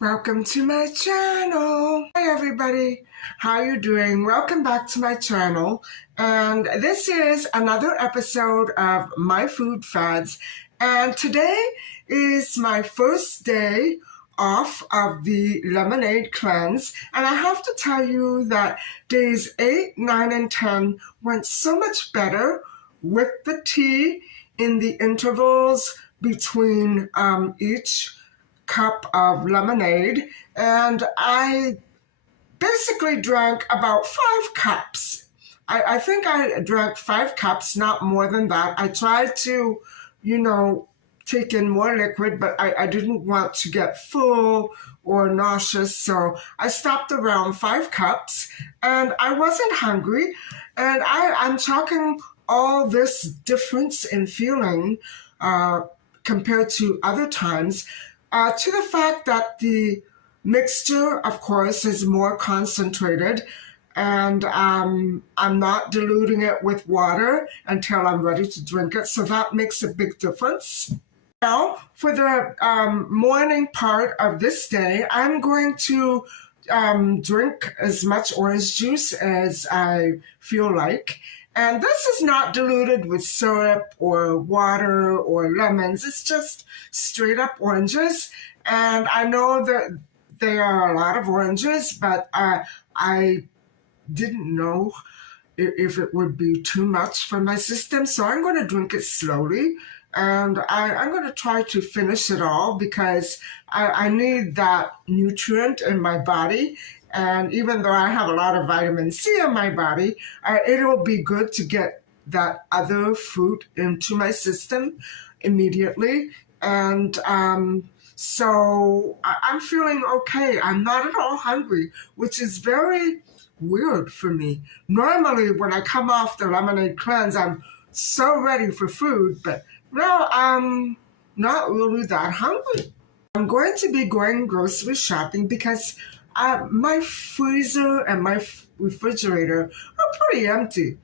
Welcome to my channel. Hi everybody, how you doing? Welcome back to my channel. And this is another episode of My Food Fads. And today is my first day off of the lemonade cleanse. And I have to tell you that days 8, 9, and 10 went so much better with the tea in the intervals between each cup of lemonade, and I basically drank about 5 cups. I think I drank 5 cups, not more than that. I tried to, take in more liquid, but I didn't want to get full or nauseous, so I stopped around 5 cups, and I wasn't hungry, and I'm talking all this difference in feeling compared to other times, to the fact that the mixture, of course, is more concentrated, and I'm not diluting it with water until I'm ready to drink it, so that makes a big difference. Now, for the morning part of this day, I'm going to drink as much orange juice as I feel like. And this is not diluted with syrup or water or lemons. It's just straight up oranges. And I know that there are a lot of oranges, but I didn't know if it would be too much for my system. So I'm going to drink it slowly. And I'm going to try to finish it all because I need that nutrient in my body. And even though I have a lot of vitamin C in my body, it'll be good to get that other fruit into my system immediately. And so I'm feeling okay. I'm not at all hungry, which is very weird for me. Normally, when I come off the lemonade cleanse, I'm so ready for food, but now I'm not really that hungry. I'm going to be going grocery shopping because my freezer and my refrigerator are pretty empty.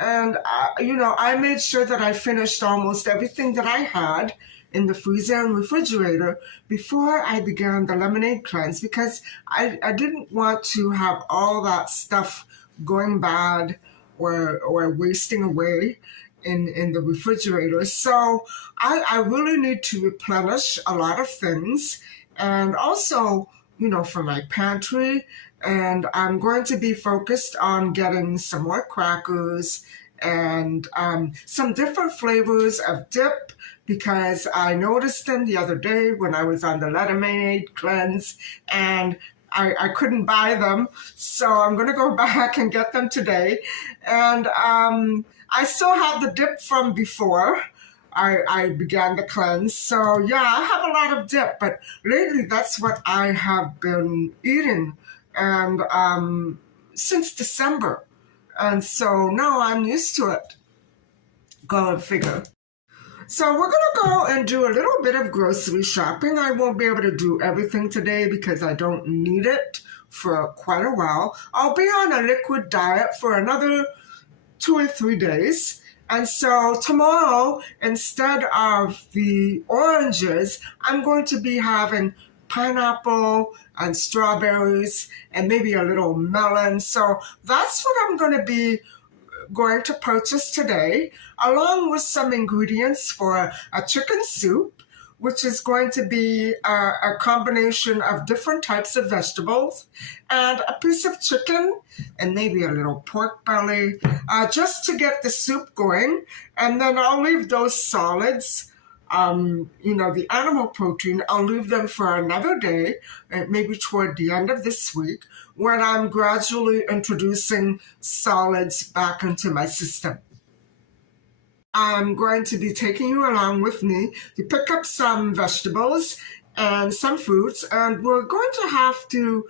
And, I made sure that I finished almost everything that I had in the freezer and refrigerator before I began the lemonade cleanse because I didn't want to have all that stuff going bad or wasting away in the refrigerator. So I really need to replenish a lot of things, and also for my pantry, and I'm going to be focused on getting some more crackers and some different flavors of dip because I noticed them the other day when I was on the lemonade cleanse and I couldn't buy them, so I'm going to go back and get them today. And I still have the dip from before I began the cleanse. So yeah, I have a lot of dip, but lately that's what I have been eating, and since December. And so now I'm used to it. Go and figure. So we're going to go and do a little bit of grocery shopping. I won't be able to do everything today because I don't need it for quite a while. I'll be on a liquid diet for another 2 or 3 days. And so tomorrow, instead of the oranges, I'm going to be having pineapple and strawberries and maybe a little melon. So that's what I'm going to purchase today, along with some ingredients for a chicken soup, which is going to be a combination of different types of vegetables, and a piece of chicken, and maybe a little pork belly, just to get the soup going. And then I'll leave those solids, the animal protein, I'll leave them for another day, maybe toward the end of this week, when I'm gradually introducing solids back into my system. I'm going to be taking you along with me to pick up some vegetables and some fruits, and we're going to have to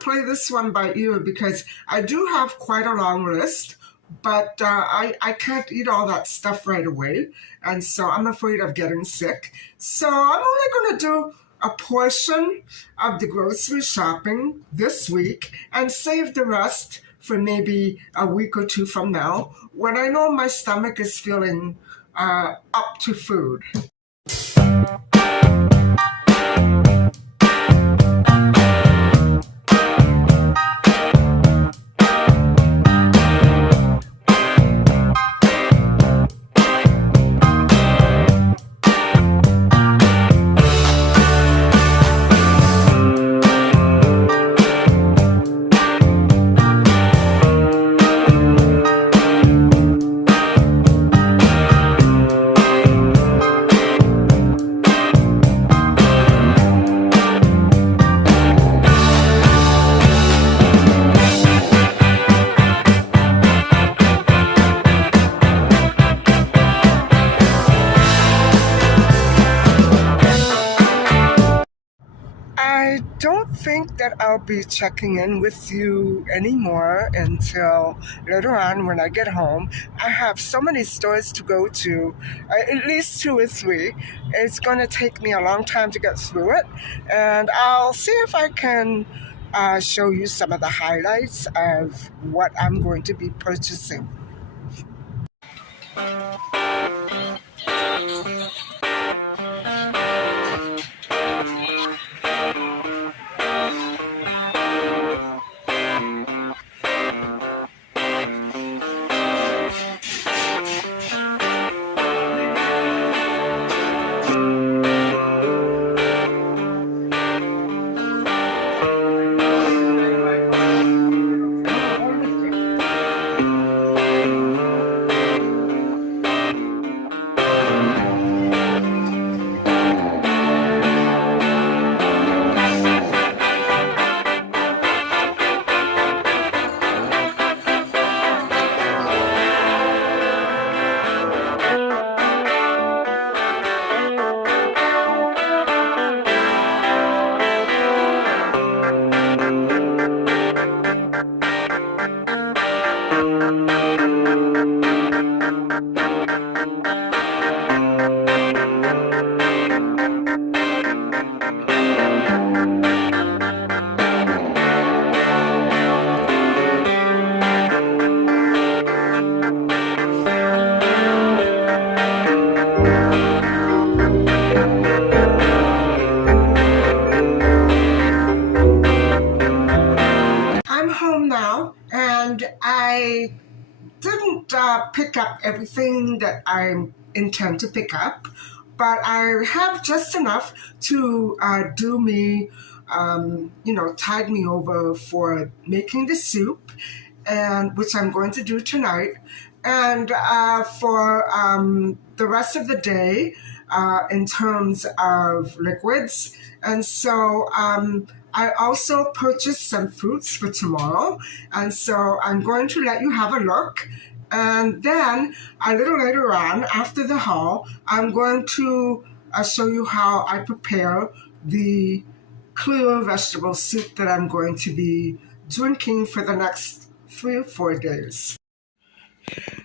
play this one by ear because I do have quite a long list, but I can't eat all that stuff right away, and so I'm afraid of getting sick. So I'm only going to do a portion of the grocery shopping this week and save the rest for maybe a week or two from now when I know my stomach is feeling up to food. don't think that I'll be checking in with you anymore until later on when I get home. I have so many stores to go to, at least 2 or 3. It's going to take me a long time to get through it, and I'll see if I can show you some of the highlights of what I'm going to be purchasing. I'm home now, and I didn't pick up everything that I intend to pick up, but I have just enough to do me, tide me over for making the soup, and which I'm going to do tonight, and for the rest of the day in terms of liquids. And so I also purchased some fruits for tomorrow, and so I'm going to let you have a look. And then a little later on, after the haul, I'm going to show you how I prepare the clear vegetable soup that I'm going to be drinking for the next 3 or 4 days.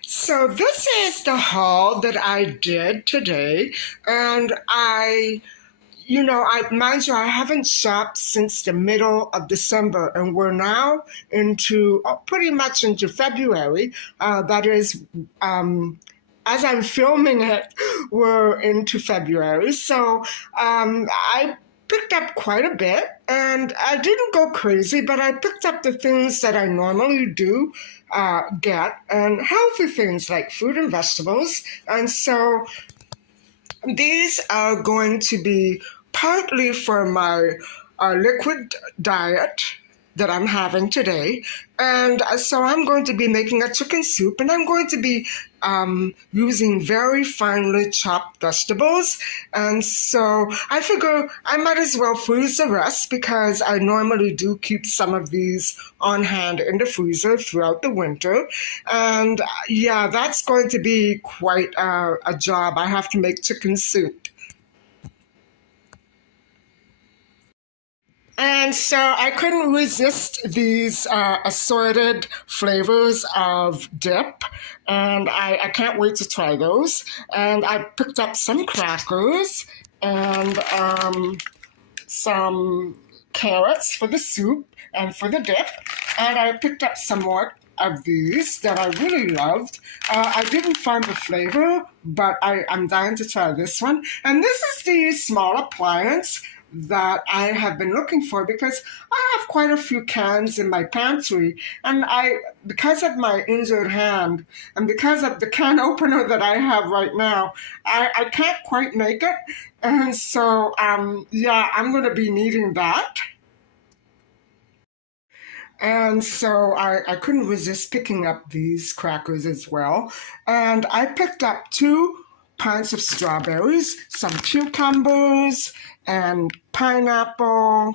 So this is the haul that I did today, and mind you, I haven't shopped since the middle of December, and we're now into pretty much into February. That is, as I'm filming it, we're into February. So I picked up quite a bit, and I didn't go crazy, but I picked up the things that I normally do get, and healthy things like fruit and vegetables. And so these are going to be partly for my liquid diet that I'm having today. And so I'm going to be making a chicken soup, and I'm going to be using very finely chopped vegetables. And so I figure I might as well freeze the rest, because I normally do keep some of these on hand in the freezer throughout the winter. And yeah, that's going to be quite a job. I have to make chicken soup. And so I couldn't resist these assorted flavors of dip, and I can't wait to try those. And I picked up some crackers and some carrots for the soup and for the dip, and I picked up some more of these that I really loved. I didn't find the flavor, but I'm dying to try this one. And this is the small appliance that I have been looking for, because I have quite a few cans in my pantry, and because of my injured hand and because of the can opener that I have right now, I can't quite make it. And so I'm going to be needing that. And so I couldn't resist picking up these crackers as well. And I picked up 2 pints of strawberries, some cucumbers, and pineapple,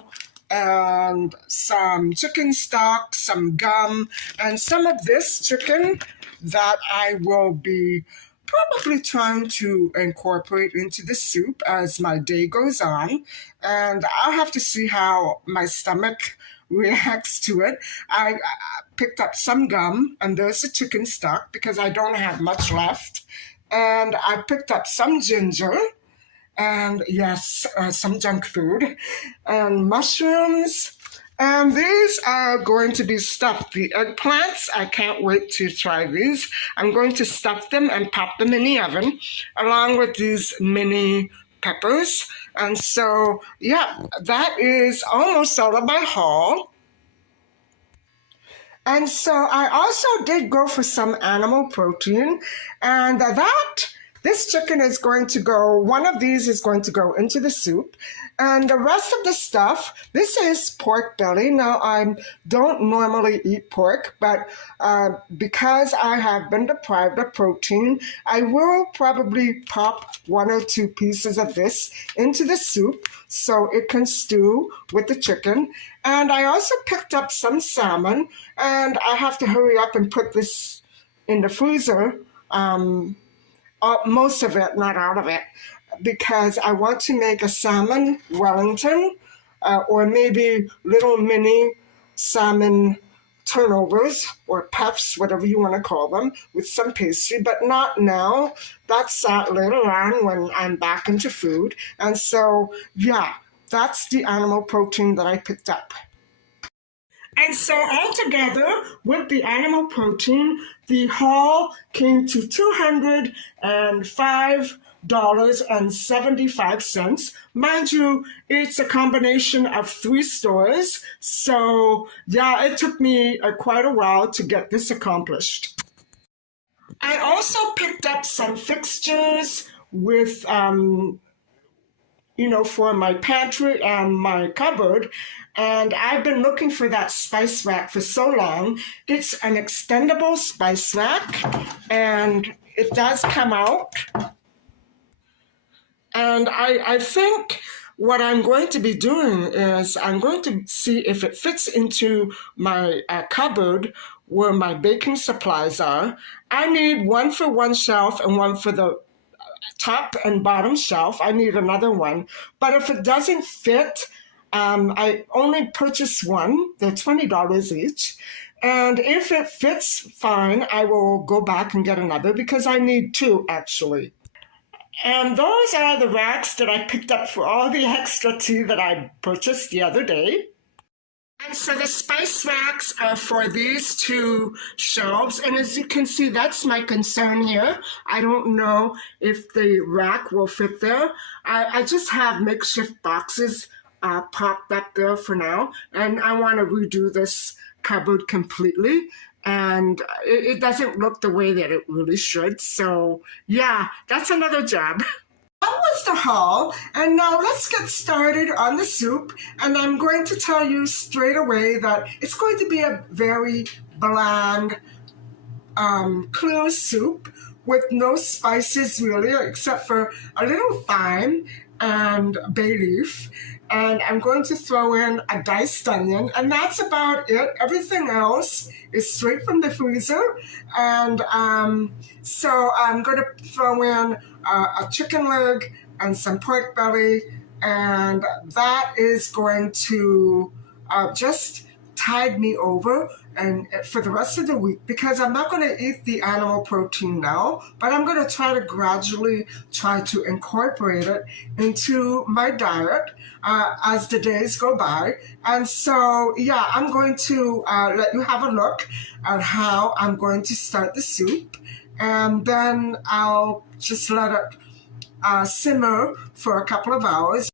and some chicken stock, some gum, and some of this chicken that I will be probably trying to incorporate into the soup as my day goes on. And I'll have to see how my stomach reacts to it. I picked up some gum, and there's a chicken stock because I don't have much left. And I picked up some ginger, and yes, some junk food, and mushrooms. And these are going to be stuffed. The eggplants, I can't wait to try these. I'm going to stuff them and pop them in the oven, along with these mini peppers. And so, yeah, that is almost all of my haul. And so I also did go for some animal protein, and this chicken is going to go, one of these is going to go into the soup, and the rest of the stuff, this is pork belly. Now, I don't normally eat pork, but because I have been deprived of protein, I will probably pop 1 or 2 pieces of this into the soup so it can stew with the chicken. And I also picked up some salmon, and I have to hurry up and put this in the freezer, most of it, not all of it, because I want to make a salmon Wellington, or maybe little mini salmon turnovers or puffs, whatever you want to call them, with some pastry, but not now. That's later on when I'm back into food. And so, yeah, that's the animal protein that I picked up. And so altogether, with the animal protein, the haul came to $205.75. Mind you, it's a combination of 3 stores. So, yeah, it took me quite a while to get this accomplished. I also picked up some fixtures with for my pantry and my cupboard. And I've been looking for that spice rack for so long. It's an extendable spice rack, and it does come out. And I think what I'm going to be doing is I'm going to see if it fits into my cupboard where my baking supplies are. I need one for one shelf and one for the top and bottom shelf. I need another one. But if it doesn't fit, I only purchased one. They're $20 each. And if it fits fine, I will go back and get another because I need 2 actually. And those are the racks that I picked up for all the extra tea that I purchased the other day. And so the spice racks are for these 2 shelves. And as you can see, that's my concern here. I don't know if the rack will fit there. I just have makeshift boxes popped up there for now. And I want to redo this cupboard completely. And it doesn't look the way that it really should. So, yeah, that's another job. That was the haul, and now let's get started on the soup. And I'm going to tell you straight away that it's going to be a very bland, clear soup with no spices really, except for a little thyme and bay leaf. And I'm going to throw in a diced onion, and that's about it. Everything else is straight from the freezer. And so I'm going to throw in a chicken leg and some pork belly, and that is going to just tide me over and for the rest of the week, because I'm not going to eat the animal protein now, but I'm going to try to gradually try to incorporate it into my diet as the days go by. And so, yeah, I'm going to let you have a look at how I'm going to start the soup, and then I'll just let it simmer for a couple of hours.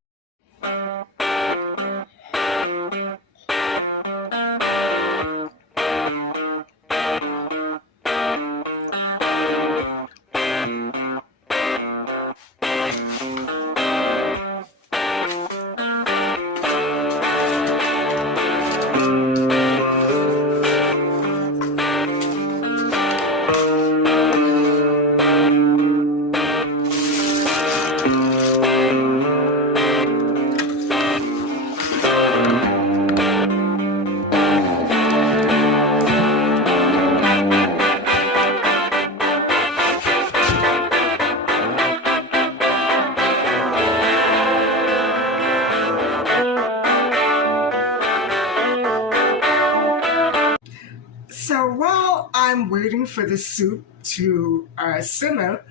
waiting for the soup to simmer,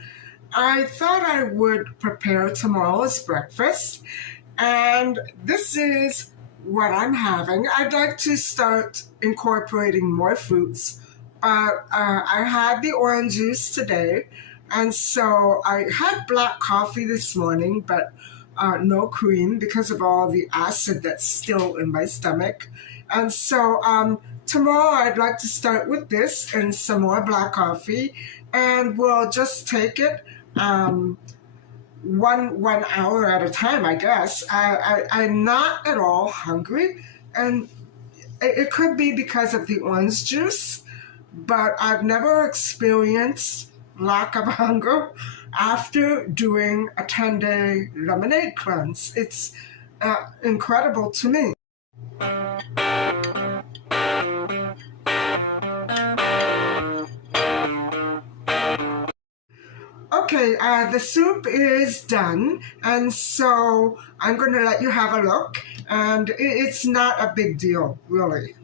I thought I would prepare tomorrow's breakfast. And this is what I'm having. I'd like to start incorporating more fruits. I had the orange juice today, and so I had black coffee this morning, but no cream because of all the acid that's still in my stomach. And so tomorrow I'd like to start with this and some more black coffee, and we'll just take it one hour at a time, I guess. I'm not at all hungry, and it could be because of the orange juice, but I've never experienced lack of hunger after doing a 10-day lemonade cleanse. It's incredible to me. Okay, the soup is done, and so I'm going to let you have a look, and it's not a big deal, really.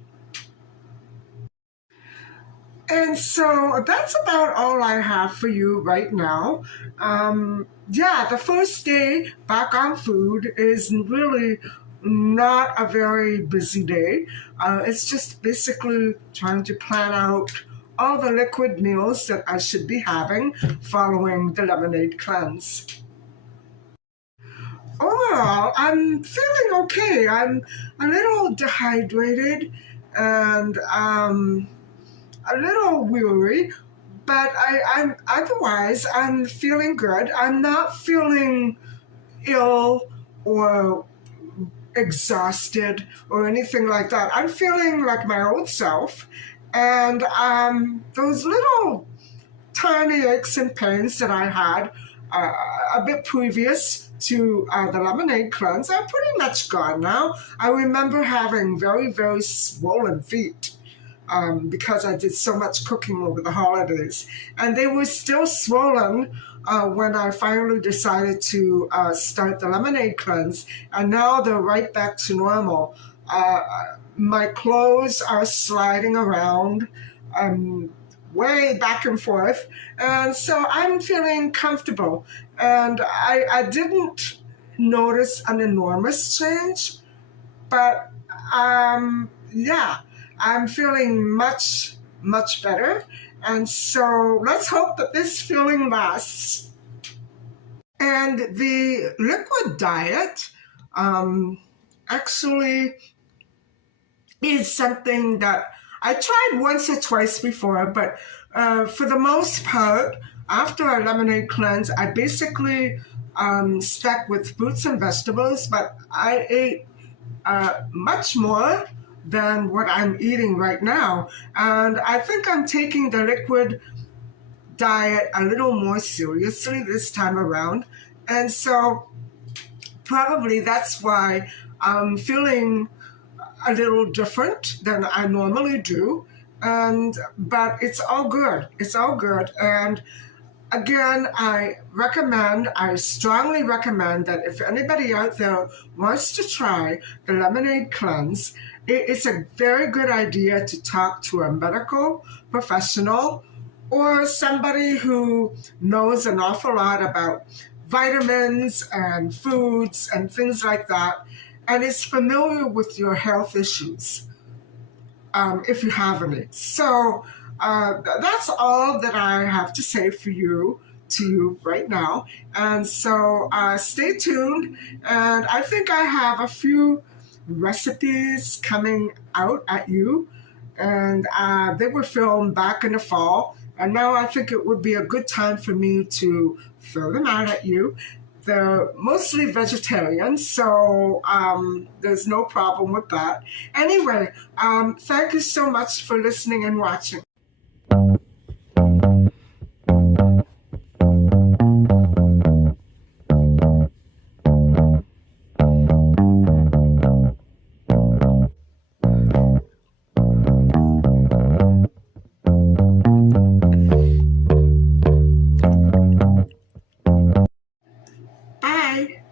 And so that's about all I have for you right now. Yeah, the first day back on food is really not a very busy day. It's just basically trying to plan out all the liquid meals that I should be having following the lemonade cleanse. Overall, I'm feeling okay. I'm a little dehydrated and a little weary, but I'm otherwise I'm feeling good. I'm not feeling ill or exhausted or anything like that. I'm feeling like my old self, and those little tiny aches and pains that I had a bit previous to the lemonade cleanse are pretty much gone now. I remember having very, very swollen feet because I did so much cooking over the holidays, and they were still swollen when I finally decided to start the lemonade cleanse, and now they're right back to normal. My clothes are sliding around way back and forth, and so I'm feeling comfortable, and I didn't notice an enormous change, but yeah, I'm feeling much, much better, and so let's hope that this feeling lasts. And the liquid diet actually is something that I tried once or twice before, but for the most part, after a lemonade cleanse, I basically stuck with fruits and vegetables, but I ate much more than what I'm eating right now. And I think I'm taking the liquid diet a little more seriously this time around. And so probably that's why I'm feeling a little different than I normally do. But it's all good. It's all good. And again, I strongly recommend that if anybody out there wants to try the lemonade cleanse, it's a very good idea to talk to a medical professional or somebody who knows an awful lot about vitamins and foods and things like that, and is familiar with your health issues, if you have any. So that's all that I have to say to you right now. And so stay tuned. And I think I have a few recipes coming out at you. And they were filmed back in the fall. And now I think it would be a good time for me to throw them out at you. They're mostly vegetarian, so there's no problem with that. Anyway, thank you so much for listening and watching. Bye.